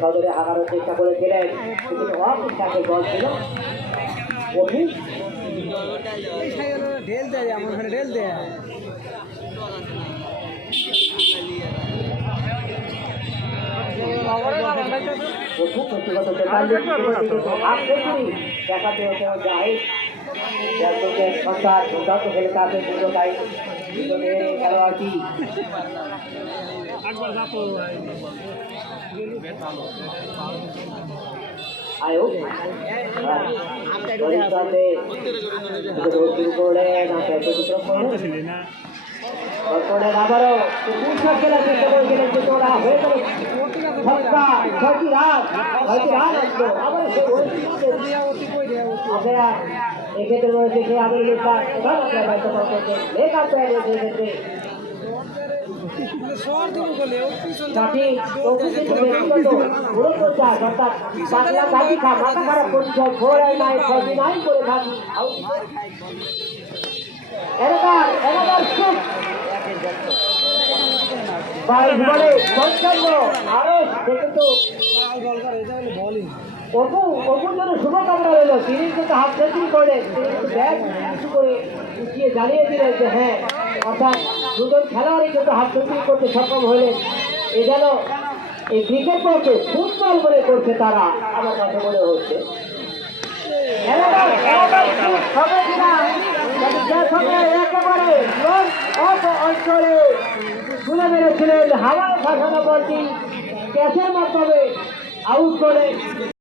সদরে হাঁকানোর চেষ্টা করেছিলেন, বল ছিল ঢেল দেয়, আমার ঢেল দেয়। দেখাতে হতে যায় সন্তান দুর্দান্ত খেলে তাকে খেলোয়াড়টি আবারও খেলার চেষ্টা করেছিলেন যে তোরা হয়ে গেল ছয়টি রান আসলো। আবার আপনারা এক্ষেত্রে রয়েছে সে আমির এক্ষেত্রে শুভকামনা রইল। তিনি কিন্তু হাফ সেঞ্চুরি করলেন, তিনি কিন্তু ব্যাট করে উঠিয়ে জানিয়ে দিলেন যে হ্যাঁ, অর্থাৎ দুজন খেলোয়াড়ই কিন্তু হাফ সেঞ্চুরি করতে সক্ষম হলেন। এ যেন এই ক্রিকেট করছে ফুটবল বলে করছে তারা, আমার কাছে মনে হচ্ছে। একেবারে অঞ্চলে তুলে মেরেছিলেন হাওয়ায় ফাঁসানো বলটি ক্যাচের মাধ্যমে আউট করে